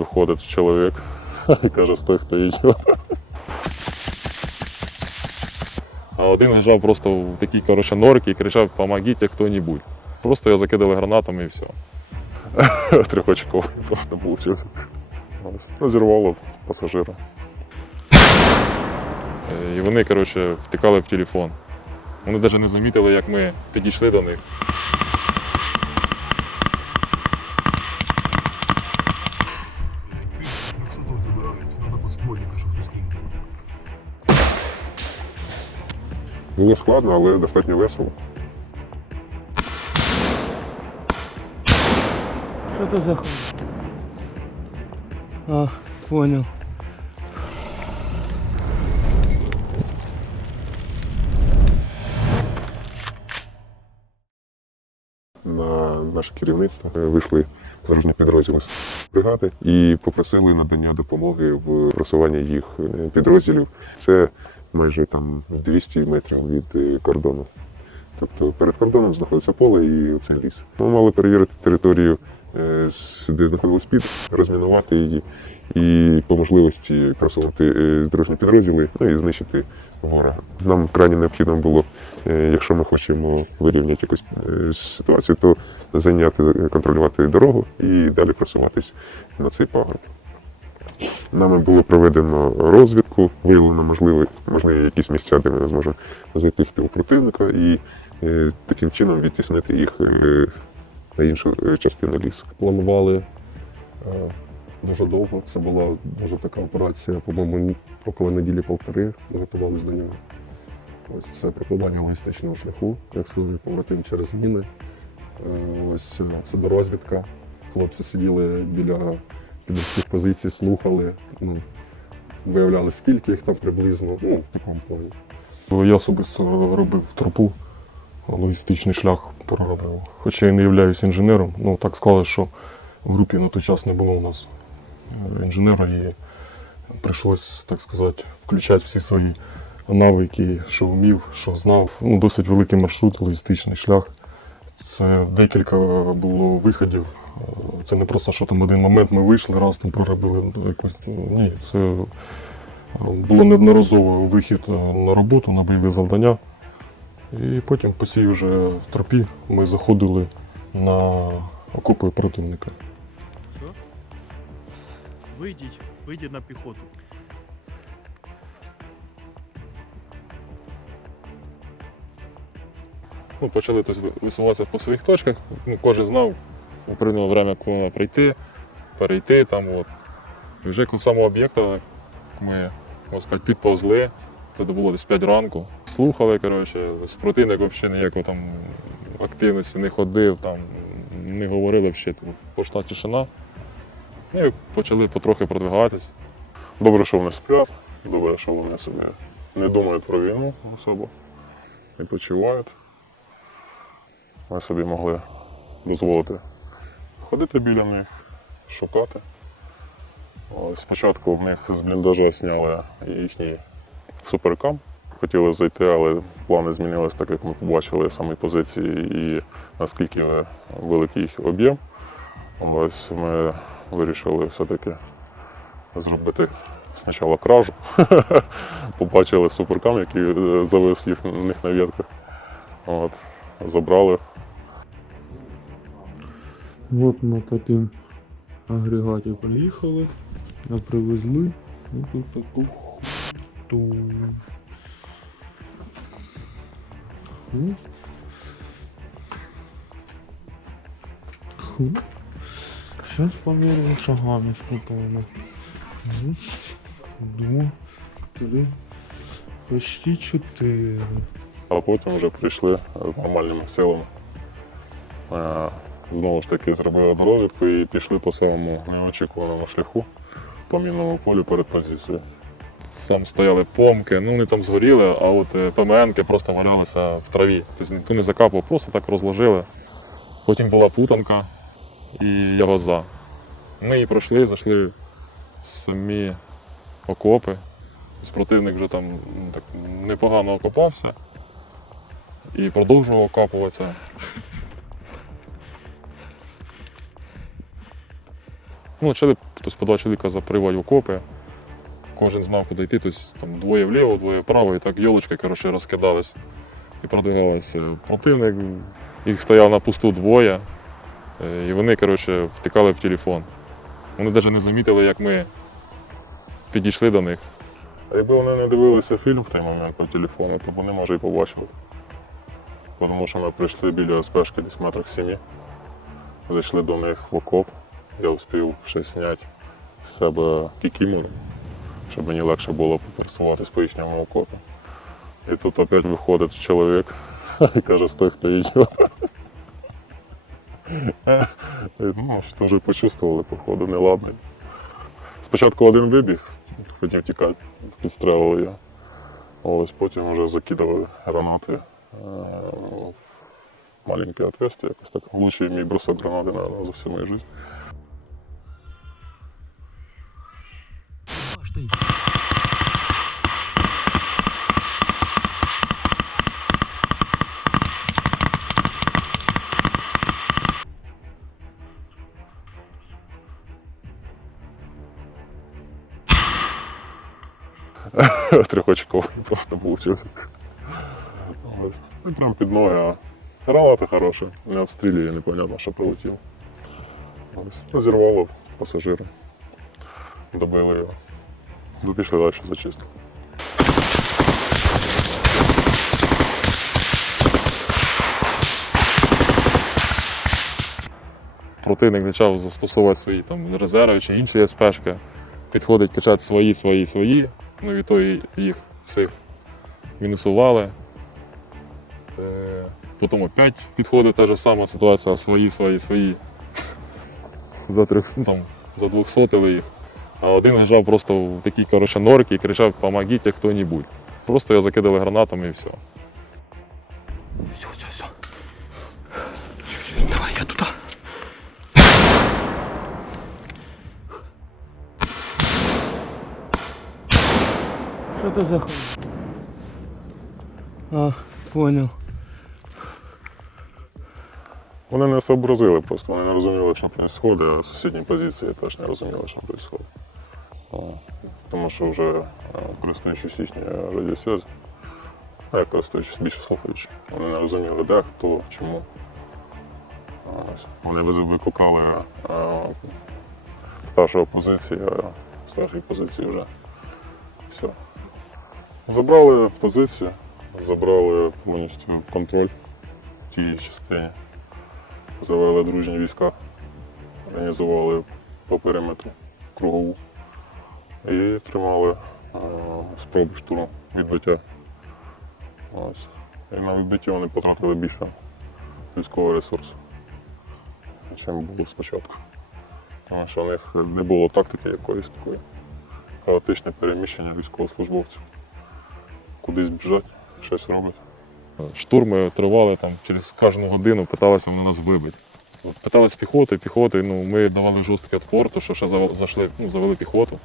виходить чоловік і каже, стой, хто йде. А один лежав просто в такій коротше, норці і кричав, помогіть хто-небудь. Просто його закидали гранатами і все. Трьохочковий просто вийшов. Ну, зірвало пасажира. Е, І вони, коротше, втикали в телефон. Вони навіть не замітили, як ми підійшли до них. Не складно, але достатньо весело. Что это за хуй? А, понял. на наше керівництво. Вийшли дорожні підрозділи з бригади і попросили надання допомоги в просуванні їх підрозділів. Це майже там 200 метрів від е, кордону. Тобто перед кордоном знаходиться поле і це ліс. Ми мали перевірити територію, е, де знаходилась під, розмінувати її і по можливості просунути е, дорожні підрозділи, ну і знищити ворога. Нам крайне необхідно було, якщо ми хочемо вирівняти якусь ситуацію, то зайняти, контролювати дорогу і далі просуватись на цей пагорб. Нами було проведено розвідку, виявлено можливі, можливі якісь місця, де ми зможемо зайти в тил противника і е, таким чином відтіснити їх е, на іншу е, частину лісу. планували е, дуже довго. Це була дуже така операція, по-моєму, около неділі півтори готувалися до нього. Ось це прокладання логістичного шляху, як сказали побратим, через міни. Е, Ось е, це дорозвідка. Хлопці сиділи біля підерських позицій, слухали, ну, виявляли, скільки їх там приблизно, ну, в такому плані. Я особисто робив тропу, логістичний шлях проробив. Хоча я не являюсь інженером, ну так склалося, що в групі на той час не було у нас е, інженера і прийшлось, так сказати, включати всі свої навики, що вмів, що знав. Ну, досить великий маршрут, логістичний шлях. Це декілька було виходів. Е, Це не просто, що там один момент ми вийшли, раз там проробили якось. Ні, це було неодноразово вихід е, на роботу, на бойові завдання. І потім по цій вже тропі ми заходили на окопи противника. Вийдіть, вийдіть на піхоту. Ну, почали висуватися по своїх точках. Ну, кожен знав, определене время, коли прийти, перейти там. От. І вже до самого об'єкта ми сказати, підповзли. Це було десь 5 ранку. Слухали, коротше, супротивник взагалі ніякої там активності не ходив, там, не говорили взагалі. Тому Пішла тишина. Ну, І почали потрохи продвигатись. Добре, що вони сплять, добре, що вони собі не думають про війну особо і почувають. Ми собі могли дозволити ходити біля них, шукати. Ось Спочатку в них з бліндажа зняли їхній суперкам. Хотіли зайти, але плани змінились, так як ми побачили самі позиції і наскільки великий їх об'єм. Ось ми вирішили все-таки зробити спочатку кражу. Побачили суперкам, який завис їх у них на ветках. От, забрали. Вот на таким агрегаті приїхали, а привезли ну, тут таку. Ху. Сейчас померяем шагами, сколько два, три, почти чотири. А потім вже прийшли з нормальними силами. Знову ж таки зробили розвідку і пішли по самому неочікуваному шляху по мінному полю перед позицією. Там стояли помки, ну вони там згоріли, а от е, ПМНки просто валялися в траві. Тобто ніхто не закапував, просто так розложили. Потім була путанка і ягоза. Ми її пройшли, зайшли в самі окопи. Тобто Противник вже там так непогано окопався і продовжував окапуватися. Ну, почали тобто два чоловіка запривають в окопи. Кожен знав, куди йти, тобто там двоє вліво, двоє вправо, і так йолочки коротше, розкидались і продвигалися. Противник, їх стояв на пусту двоє, е, і вони коротше, втикали в телефон. Вони навіть не замітили, як ми підійшли до них. А якби вони не дивилися фільм в той момент по телефону, то вони може і побачили. Тому що ми прийшли біля спешки десь метрах сімі. Зайшли до них в окоп. Я успів ще зняти з себе кікімори, щоб мені легше було пересуватись по їхньому окопу. І тут опять виходить чоловік і каже, стой, хто йде. Ну, вже почувствували, походу, неладний. Спочатку один вибіг, хотів тікати, підстрелили його. Ось потім вже закидали гранати е, в маленьке отверстие, якось так. Лучший мій бросок гранати, наверное, за всю мою жизнь. Трьохочковий просто получився. Ось. І прям під ноги, а граната хороша. Не відстрілює, непонятно, що прилетіло. Розірвало пасажира. Добили його. Ну, пішли далі зачистили. Противник почав застосовувати свої там резерви чи інші СПшки. Підходить качати свої, свої, свої. Ну і то їх всіх мінусували. Е, Потім опять підходить та ж сама ситуація, свої, свої, свої. За трьох, ну, там, за двохсотили їх. А один лежав просто в такій коротше, норці і кричав Помогіть хто-небудь. Просто його закидали гранатами і все. Все, все, все. Давай, я туда. Что это за хуй? А, понял. Вони не сообразили просто, вони не розуміли, що відбувається, а сусідні позиції теж не розуміли, що відбувається. Тому що вже е, користуючись їхньою радіосвязі, ну, як користуючись більше слухаючи, вони не розуміли, де, хто, чому. Вони викликали е, старшого позиції, а старшій позиції вже все. Забрали позицію, забрали повністю контроль в тій частині завели дружні війська, організували по периметру кругову і тримали е, спроби штурму відбиття. Ось. І на відбитті вони потратили більше військового ресурсу, ніж було спочатку. Тому що у них не було тактики якоїсь такої. Хаотичне переміщення військовослужбовців. Кудись біжать, щось роблять. Штурми тривали там через кожну годину, питалися вони нас вибити. От Питались піхоти, піхоти, ну ми давали жорсткий відпор, то що ще зайшли, ну, завели піхоту.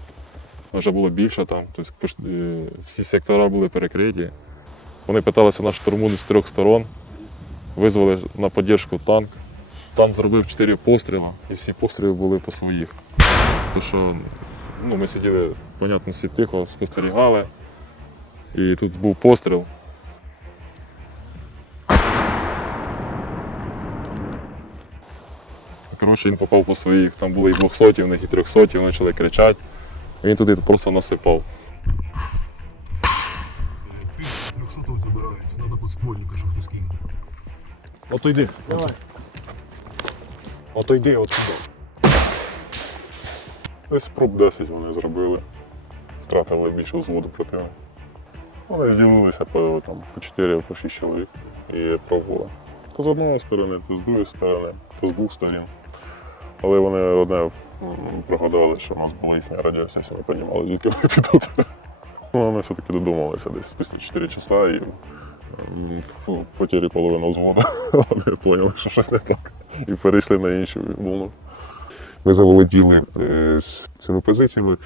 Вже було більше там, тобто е, всі сектора були перекриті. Вони питалися на штурму з трьох сторон, визвали на підтримку танк. Танк зробив чотири постріли, і всі постріли були по своїх. То що ну, ми сиділи, понятно, всі тихо, спостерігали. І тут був постріл. Коротше, він попав по своїх, там були і 200, в них і 300, вони почали кричати. І він туди просто насипав. Трьохсотого забирають, треба подствольника, щоб хтось кинув. Ото йди. Давай. Ото йди отсюди. Десь проб 10 вони зробили. Втратили більше взводу противника. Вони ділилися по, там, по 4 по 6 чоловік і пробували. То з одної сторони, то з другої сторони, то з двох сторін. Але вони одне пригадали, що в нас була їхня радіосність, не розуміли, звідки вони підуть. Ну, вони все-таки додумалися десь після 4 часа і м, в потері половину взводу. Вони поняли, що щось не так. І перейшли на іншу волну. Ми заволоділи е, цими позиціями.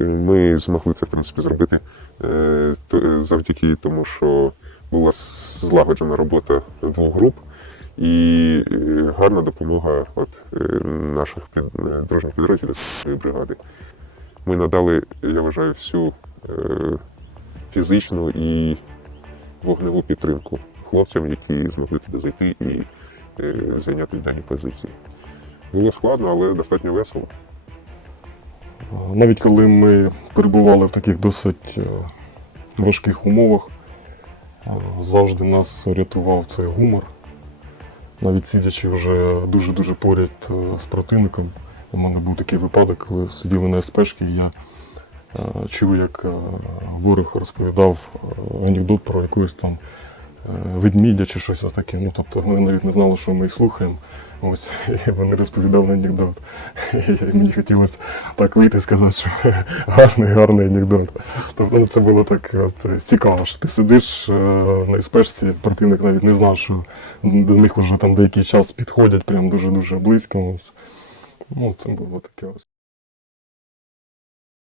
Е, Ми змогли це в принципі зробити е, е, завдяки тому, що була злагоджена робота двох груп, І гарна допомога е, наших дружніх підрозділів бригади. Ми надали, я вважаю, всю фізичну і вогневу підтримку хлопцям, які змогли туди зайти і зайняти дані позиції. Було складно, але достатньо весело. Навіть коли ми перебували в таких досить е, важких умовах, е, завжди нас рятував цей гумор. Навіть сидячи вже дуже-дуже поряд е, з противником, у мене був такий випадок, коли сиділи на СПшки, і я чув, як ворог розповідав анекдот про якусь там ведмідя чи щось таке. Ну, тобто ми навіть не знали, що ми їх слухаємо. Ось, і вони розповідали анекдот. І мені хотілося так вийти і сказати, що гарний, гарний анекдот. Тобто ну, це було так от, цікаво, що ти сидиш е, на іспешці, противник навіть не знав, що до них вже там деякий час підходять прям дуже-дуже близько. Ось. Ну, це було таке ось.